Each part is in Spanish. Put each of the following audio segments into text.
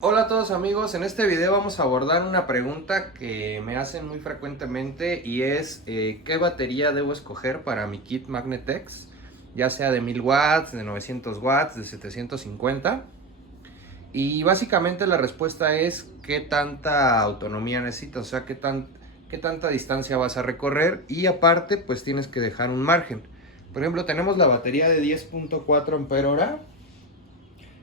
Hola a todos amigos, en este video vamos a abordar una pregunta que me hacen muy frecuentemente y es ¿qué batería debo escoger para mi kit Magnetex? Ya sea de 1000 watts, de 900 watts, de 750. Y básicamente la respuesta es ¿qué tanta autonomía necesitas? O sea, qué tanta distancia vas a recorrer, y aparte pues tienes que dejar un margen. Por ejemplo, tenemos la batería de 10.4 ampere hora,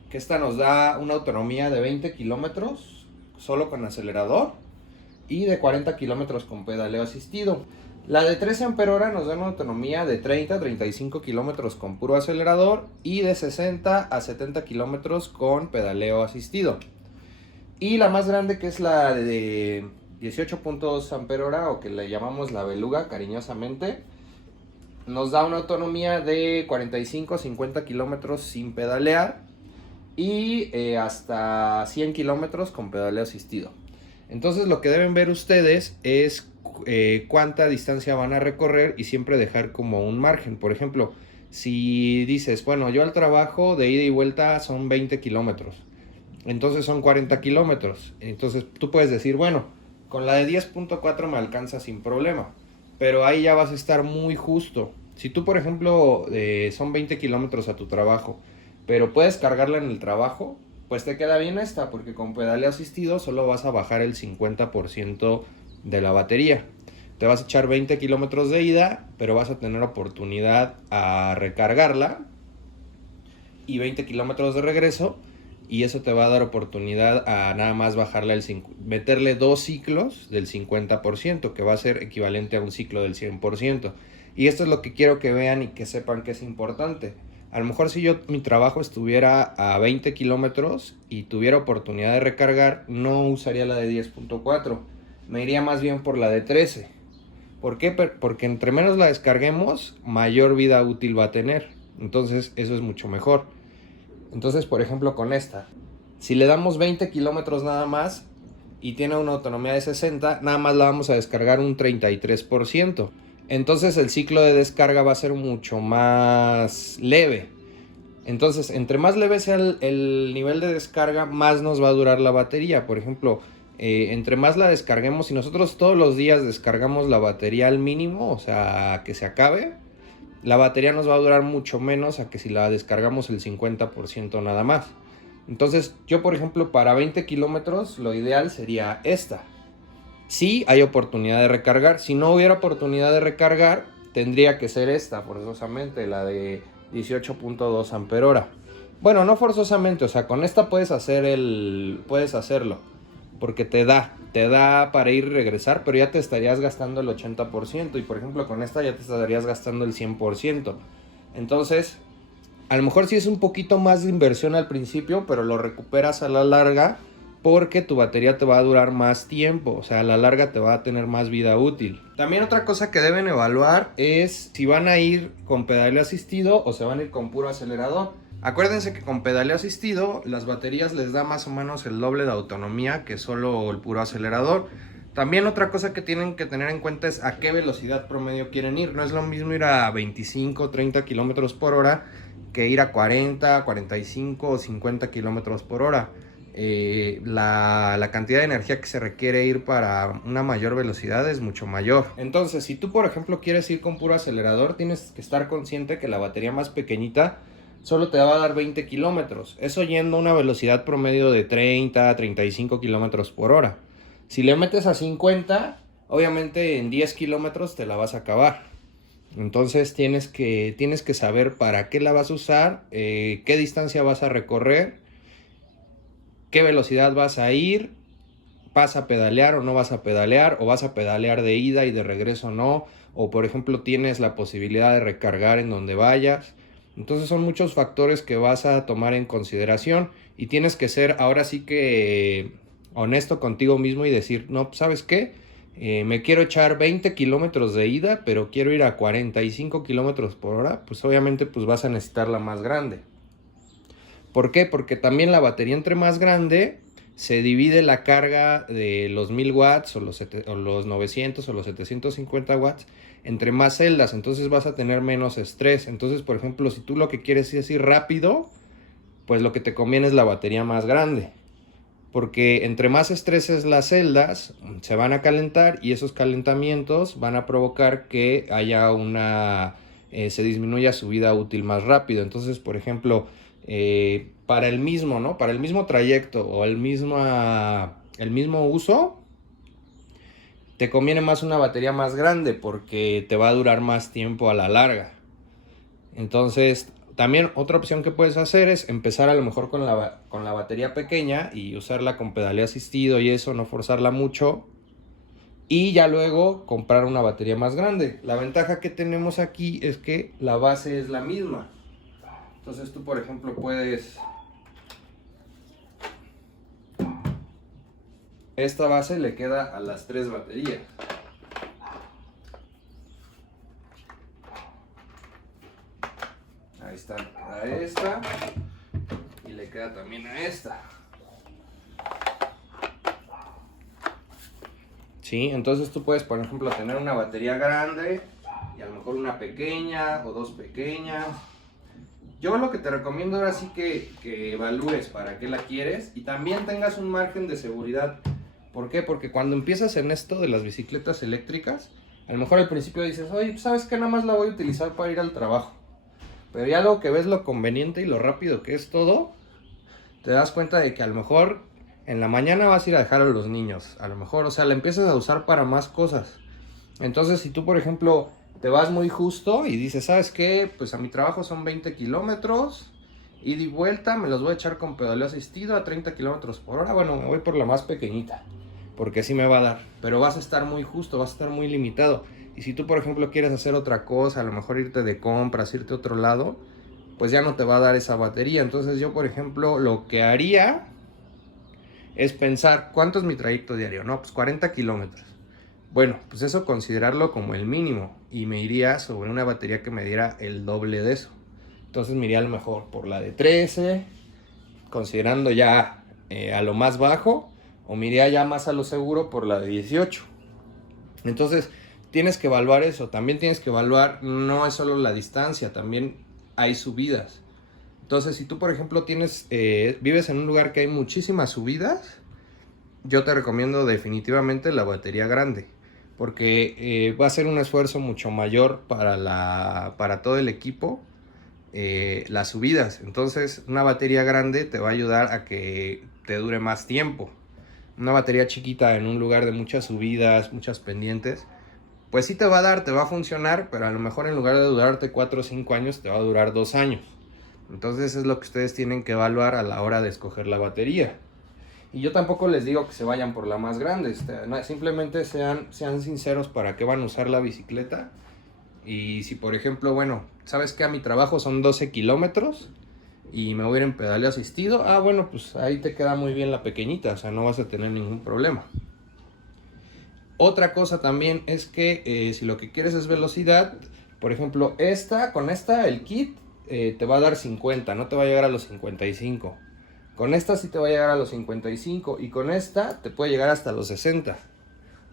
que esta nos da una autonomía de 20 kilómetros solo con acelerador y de 40 kilómetros con pedaleo asistido. La de 13 ampere hora nos da una autonomía de 30 a 35 kilómetros con puro acelerador y de 60 a 70 kilómetros con pedaleo asistido. Y la más grande, que es la de 18.2 ampere hora, o que le llamamos la beluga cariñosamente, nos da una autonomía de 45 a 50 kilómetros sin pedalear y hasta 100 kilómetros con pedaleo asistido. Entonces lo que deben ver ustedes es cuánta distancia van a recorrer y siempre dejar como un margen. Por ejemplo, si dices, bueno, yo al trabajo de ida y vuelta son 20 kilómetros, entonces son 40 kilómetros. Entonces tú puedes decir, bueno, con la de 10.4 me alcanza sin problema, pero ahí ya vas a estar muy justo. Si tú, por ejemplo, son 20 kilómetros a tu trabajo, pero puedes cargarla en el trabajo, pues te queda bien esta, porque con pedaleo asistido solo vas a bajar el 50% de la batería. Te vas a echar 20 kilómetros de ida, pero vas a tener oportunidad a recargarla, y 20 kilómetros de regreso, y eso te va a dar oportunidad a nada más bajarle meterle dos ciclos del 50%, que va a ser equivalente a un ciclo del 100%. Y esto es lo que quiero que vean y que sepan que es importante. A lo mejor si mi trabajo estuviera a 20 kilómetros y tuviera oportunidad de recargar, no usaría la de 10.4, me iría más bien por la de 13. ¿Por qué? Porque entre menos la descarguemos, mayor vida útil va a tener. Entonces eso es mucho mejor. Entonces, por ejemplo, con esta, si le damos 20 kilómetros nada más y tiene una autonomía de 60, nada más la vamos a descargar un 33%. Entonces el ciclo de descarga va a ser mucho más leve. Entonces, entre más leve sea el nivel de descarga, más nos va a durar la batería. Por ejemplo, entre más la descarguemos, si nosotros todos los días descargamos la batería al mínimo, o sea, que se acabe, la batería nos va a durar mucho menos a que si la descargamos el 50% nada más. Entonces yo, por ejemplo, para 20 kilómetros lo ideal sería esta. Si hay oportunidad de recargar, si no hubiera oportunidad de recargar, tendría que ser esta forzosamente, la de 18.2 ampere hora. Bueno, no forzosamente, o sea, con esta puedes hacerlo, porque te da para ir y regresar, pero ya te estarías gastando el 80%, y por ejemplo con esta ya te estarías gastando el 100%. Entonces, a lo mejor sí es un poquito más de inversión al principio, pero lo recuperas a la larga, porque tu batería te va a durar más tiempo, o sea, a la larga te va a tener más vida útil. También otra cosa que deben evaluar es si van a ir con pedaleo asistido o se van a ir con puro acelerador. Acuérdense que con pedaleo asistido las baterías les da más o menos el doble de autonomía que solo el puro acelerador. También otra cosa que tienen que tener en cuenta es a qué velocidad promedio quieren ir. No es lo mismo ir a 25, 30 kilómetros por hora que ir a 40, 45 o 50 kilómetros por hora. La cantidad de energía que se requiere ir para una mayor velocidad es mucho mayor. Entonces, si tú por ejemplo quieres ir con puro acelerador, tienes que estar consciente que la batería más pequeñita solo te va a dar 20 kilómetros. Eso yendo a una velocidad promedio de 30 a 35 kilómetros por hora. Si le metes a 50, obviamente en 10 kilómetros te la vas a acabar. Entonces tienes que saber para qué la vas a usar, qué distancia vas a recorrer, qué velocidad vas a ir, vas a pedalear o no vas a pedalear, o vas a pedalear de ida y de regreso no, o por ejemplo tienes la posibilidad de recargar en donde vayas. Entonces son muchos factores que vas a tomar en consideración, y tienes que ser ahora sí que honesto contigo mismo y decir, no, ¿sabes qué? Me quiero echar 20 kilómetros de ida, pero quiero ir a 45 kilómetros por hora, pues obviamente pues vas a necesitar la más grande. ¿Por qué? Porque también la batería entre más grande, se divide la carga de los 1000 watts o los 900 o los 750 watts entre más celdas, entonces vas a tener menos estrés. Entonces, por ejemplo, si tú lo que quieres es ir rápido, pues lo que te conviene es la batería más grande. porque entre más estreses las celdas, se van a calentar y esos calentamientos van a provocar que haya se disminuya su vida útil más rápido. Entonces, por ejemplo, para el mismo, ¿no? Para el mismo trayecto o el mismo uso, te conviene más una batería más grande porque te va a durar más tiempo a la larga. Entonces, también otra opción que puedes hacer es empezar a lo mejor con la batería pequeña y usarla con pedaleo asistido y eso, no forzarla mucho. Y ya luego comprar una batería más grande. La ventaja que tenemos aquí es que la base es la misma. Entonces tú, por ejemplo, puedes... Esta base le queda a las 3 baterías. Ahí está, a esta. Y le queda también a esta. ¿Sí? Entonces tú puedes, por ejemplo, tener una batería grande y a lo mejor una pequeña o 2 pequeñas. Yo lo que te recomiendo ahora sí que evalúes para qué la quieres y también tengas un margen de seguridad. ¿Por qué? Porque cuando empiezas en esto de las bicicletas eléctricas, a lo mejor al principio dices, oye, ¿sabes qué? Nada más la voy a utilizar para ir al trabajo. Pero ya luego que ves lo conveniente y lo rápido que es todo, te das cuenta de que a lo mejor en la mañana vas a ir a dejar a los niños. A lo mejor, o sea, la empiezas a usar para más cosas. Entonces, si tú, por ejemplo, te vas muy justo y dices, ¿sabes qué? Pues a mi trabajo son 20 kilómetros, ida y vuelta, me los voy a echar con pedaleo asistido a 30 kilómetros por hora. Bueno, me voy por la más pequeñita, porque así me va a dar. Pero vas a estar muy justo, vas a estar muy limitado. Y si tú, por ejemplo, quieres hacer otra cosa, a lo mejor irte de compras, irte a otro lado, pues ya no te va a dar esa batería. Entonces yo, por ejemplo, lo que haría es pensar, ¿cuánto es mi trayecto diario? No, pues 40 kilómetros. Bueno, pues eso considerarlo como el mínimo y me iría sobre una batería que me diera el doble de eso. Entonces me iría a lo mejor por la de 13, considerando ya a lo más bajo, o me iría ya más a lo seguro por la de 18. Entonces tienes que evaluar eso. También tienes que evaluar, no es solo la distancia, también hay subidas. Entonces, si tú, por ejemplo, vives en un lugar que hay muchísimas subidas, yo te recomiendo definitivamente la batería grande, porque va a ser un esfuerzo mucho mayor para todo el equipo, las subidas. Entonces, una batería grande te va a ayudar a que te dure más tiempo. Una batería chiquita en un lugar de muchas subidas, muchas pendientes, pues sí te va a funcionar, pero a lo mejor en lugar de durarte 4 o 5 años, te va a durar 2 años. Entonces es lo que ustedes tienen que evaluar a la hora de escoger la batería. Y yo tampoco les digo que se vayan por la más grande, simplemente sean sinceros para qué van a usar la bicicleta. Y si, por ejemplo, bueno, sabes que a mi trabajo son 12 kilómetros y me voy a ir en pedaleo asistido, bueno, pues ahí te queda muy bien la pequeñita, o sea, no vas a tener ningún problema. Otra cosa también es que si lo que quieres es velocidad, por ejemplo, con esta, el kit, te va a dar 50, no te va a llegar a los 55. Con esta sí te va a llegar a los 55 y con esta te puede llegar hasta los 60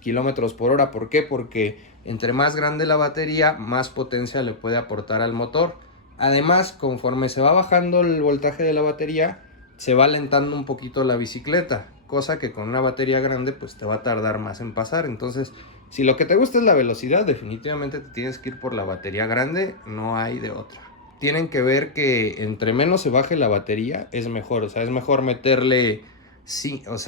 kilómetros por hora. ¿Por qué? Porque entre más grande la batería, más potencia le puede aportar al motor. Además, conforme se va bajando el voltaje de la batería, se va alentando un poquito la bicicleta, cosa que con una batería grande pues te va a tardar más en pasar. Entonces, si lo que te gusta es la velocidad, definitivamente te tienes que ir por la batería grande, no hay de otra. Tienen que ver que entre menos se baje la batería es mejor, o sea, es mejor meterle 5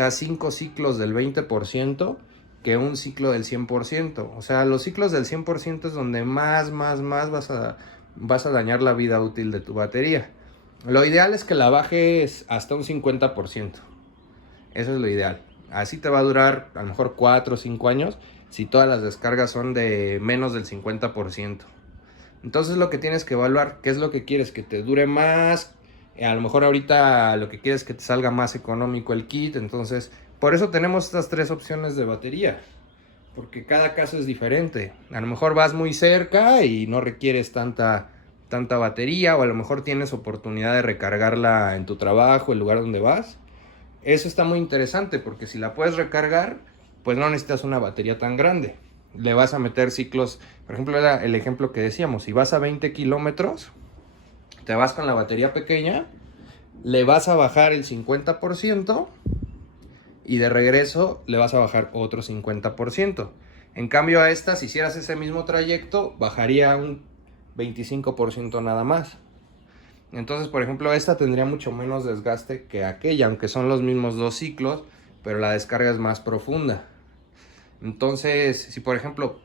ciclos del 20% que un ciclo del 100%. O sea, los ciclos del 100% es donde más vas a dañar la vida útil de tu batería. Lo ideal es que la bajes hasta un 50%. Eso es lo ideal. Así te va a durar a lo mejor 4 o 5 años si todas las descargas son de menos del 50%. Entonces lo que tienes que evaluar, ¿qué es lo que quieres? Que te dure más. A lo mejor ahorita lo que quieres es que te salga más económico el kit. Entonces, por eso tenemos estas 3 opciones de batería. Porque cada caso es diferente. A lo mejor vas muy cerca y no requieres tanta batería. O a lo mejor tienes oportunidad de recargarla en tu trabajo, el lugar donde vas. Eso está muy interesante porque si la puedes recargar, pues no necesitas una batería tan grande. Le vas a meter ciclos, por ejemplo, era el ejemplo que decíamos, si vas a 20 kilómetros, te vas con la batería pequeña, le vas a bajar el 50% y de regreso le vas a bajar otro 50%. En cambio a esta, si hicieras ese mismo trayecto, bajaría un 25% nada más. Entonces, por ejemplo, esta tendría mucho menos desgaste que aquella, aunque son los mismos 2 ciclos, pero la descarga es más profunda. Entonces, si por ejemplo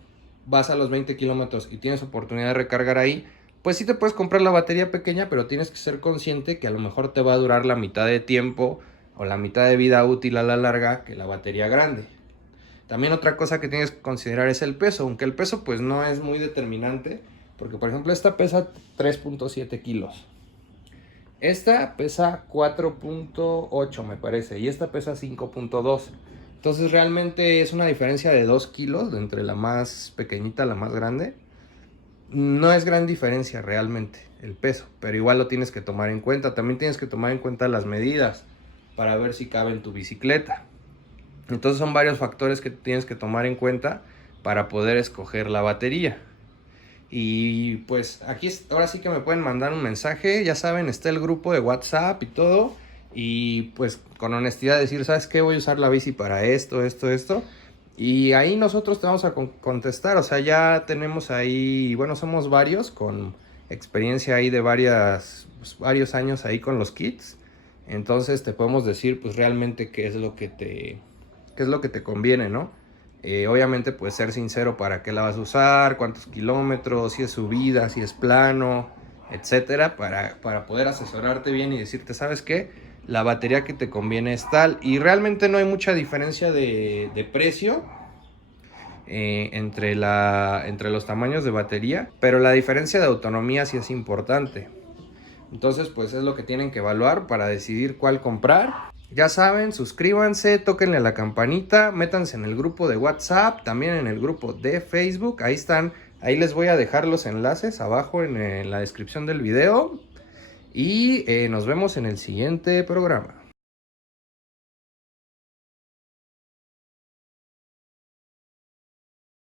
vas a los 20 kilómetros y tienes oportunidad de recargar ahí, pues sí te puedes comprar la batería pequeña, pero tienes que ser consciente que a lo mejor te va a durar la mitad de tiempo o la mitad de vida útil a la larga que la batería grande. También otra cosa que tienes que considerar es el peso, aunque el peso pues no es muy determinante, porque por ejemplo esta pesa 3.7 kilos. Esta pesa 4.8 me parece, y esta pesa 5.2. Entonces realmente es una diferencia de 2 kilos entre la más pequeñita a la más grande. No es gran diferencia realmente el peso, pero igual lo tienes que tomar en cuenta. También tienes que tomar en cuenta las medidas para ver si cabe en tu bicicleta. Entonces son varios factores que tienes que tomar en cuenta para poder escoger la batería. Y pues aquí ahora sí que me pueden mandar un mensaje, ya saben, está el grupo de WhatsApp y todo. Y pues con honestidad decir, ¿sabes qué? Voy a usar la bici para esto. Y ahí nosotros te vamos a contestar, o sea, ya tenemos ahí, bueno, somos varios con experiencia ahí de varios años ahí con los kits. Entonces te podemos decir pues realmente qué es lo que te conviene, ¿no? Obviamente pues ser sincero para qué la vas a usar, cuántos kilómetros, si es subida, si es plano, etcétera, para poder asesorarte bien y decirte, ¿sabes qué? La batería que te conviene es tal. Y realmente no hay mucha diferencia de precio entre los tamaños de batería, pero la diferencia de autonomía sí es importante. Entonces pues es lo que tienen que evaluar para decidir cuál comprar. Ya saben, suscríbanse, tóquenle a la campanita, métanse en el grupo de WhatsApp, también en el grupo de Facebook, ahí están, ahí les voy a dejar los enlaces abajo en la descripción del video y nos vemos en el siguiente programa.